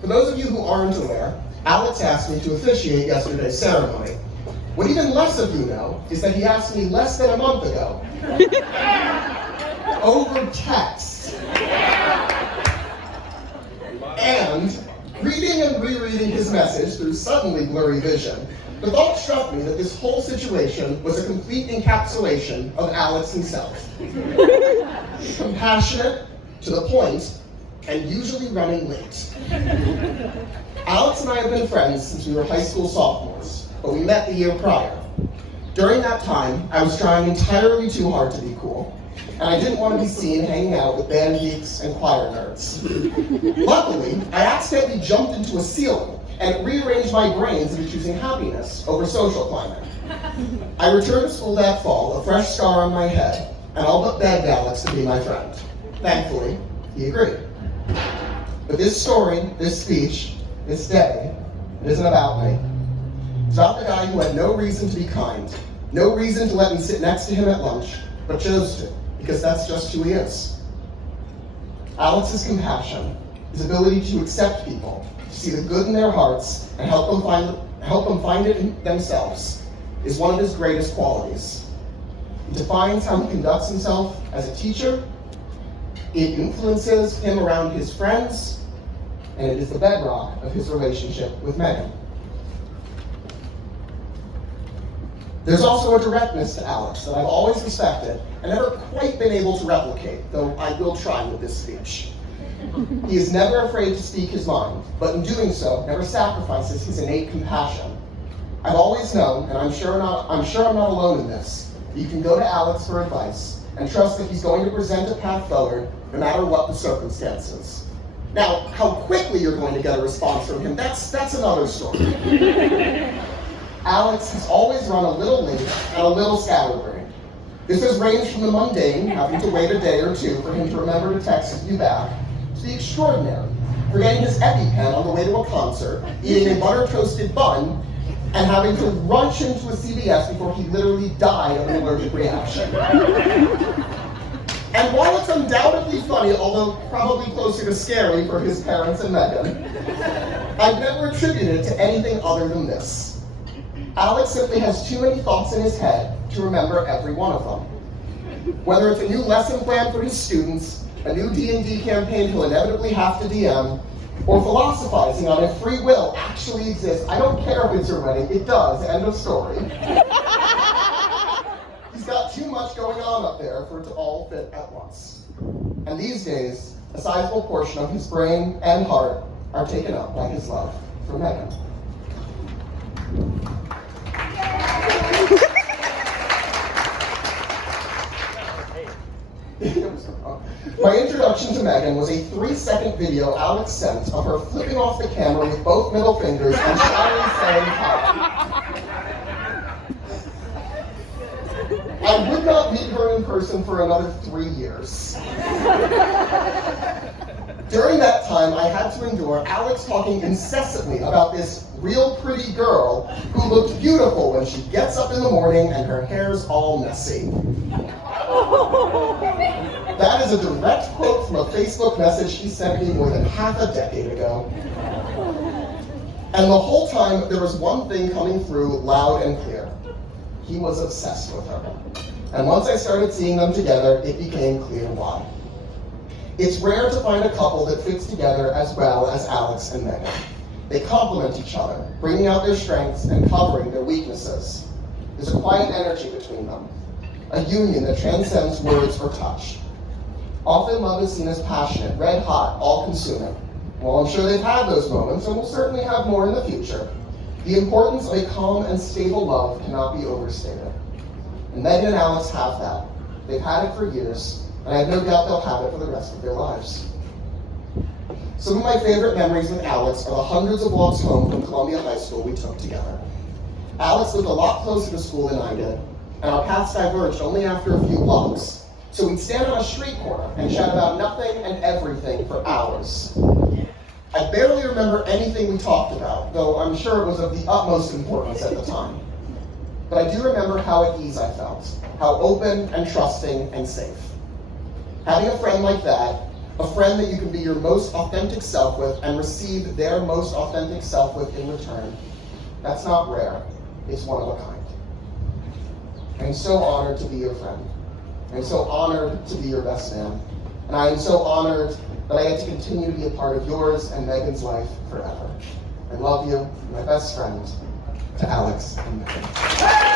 For those of you who aren't aware, Alex asked me to officiate yesterday's ceremony. What even less of you know is that he asked me less than a month ago. Over text. And reading and rereading his message through suddenly blurry vision, the thought struck me that this whole situation was a complete encapsulation of Alex himself. Compassionate, to the point, and usually running late. Alex and I have been friends since we were high school sophomores, but we met the year prior. During that time, I was trying entirely too hard to be cool, and I didn't want to be seen hanging out with band geeks and choir nerds. Luckily, I accidentally jumped into a ceiling, and it rearranged my brains into choosing happiness over social climbing. I returned to school that fall, a fresh scar on my head, and all but begged Alex to be my friend. Thankfully, he agreed. But this story, this speech, this day, it isn't about me. It's about the guy who had no reason to be kind, no reason to let me sit next to him at lunch, but chose to, because that's just who he is. Alex's compassion, his ability to accept people, to see the good in their hearts, and help them find it in themselves, is one of his greatest qualities. It defines how he conducts himself as a teacher, it influences him around his friends, and it is the bedrock of his relationship with Megan. There's also a directness to Alex that I've always respected and never quite been able to replicate, though I will try with this speech. He is never afraid to speak his mind, but in doing so, never sacrifices his innate compassion. I've always known, and I'm sure I'm not alone in this, that you can go to Alex for advice and trust that he's going to present a path forward no matter what the circumstances. Now, how quickly you're going to get a response from him, that's another story. Alex has always run a little late and a little scatterbrained. This has ranged from the mundane, having to wait a day or two for him to remember to text you back, to the extraordinary, forgetting his EpiPen on the way to a concert, eating a butter-toasted bun, and having to rush into a CVS before he literally died of an allergic reaction. And while it's undoubtedly funny, although probably closer to scary for his parents and Megan, I've never attributed it to anything other than this. Alex simply has too many thoughts in his head to remember every one of them. Whether it's a new lesson plan for his students, a new D&D campaign he'll inevitably have to DM, or philosophizing on if free will actually exists, I don't care if it's your wedding, it does, end of story. He's got too much going on up there for it to all fit at once. And these days, a sizable portion of his brain and heart are taken up by his love for Megan. My introduction to Megan was a 3-second video Alex sent of her flipping off the camera with both middle fingers and shyly saying hi. I would not meet her in person for another 3 years. During that time, I had to endure Alex talking incessantly about this real pretty girl who looked beautiful when she gets up in the morning and her hair's all messy. That is a direct quote from a Facebook message he sent me more than half a decade ago. And the whole time, there was one thing coming through loud and clear. He was obsessed with her. And once I started seeing them together, it became clear why. It's rare to find a couple that fits together as well as Alex and Megan. They complement each other, bringing out their strengths and covering their weaknesses. There's a quiet energy between them, a union that transcends words or touch. Often love is seen as passionate, red hot, all-consuming. While I'm sure they've had those moments, and will certainly have more in the future, the importance of a calm and stable love cannot be overstated. And Megan and Alex have that. They've had it for years, and I have no doubt they'll have it for the rest of their lives. Some of my favorite memories with Alex are the hundreds of walks home from Columbia High School we took together. Alex lived a lot closer to school than I did, and our paths diverged only after a few blocks. So we'd stand on a street corner and chat about nothing and everything for hours. I barely remember anything we talked about, though I'm sure it was of the utmost importance at the time. But I do remember how at ease I felt, how open and trusting and safe. Having a friend like that, A friend that you can be your most authentic self with and receive their most authentic self with in return. That's not rare. It's one of a kind. I'm so honored to be your friend. I'm so honored to be your best man. And I am so honored that I get to continue to be a part of yours and Megan's life forever. I love you, my best friend, to Alex and Megan.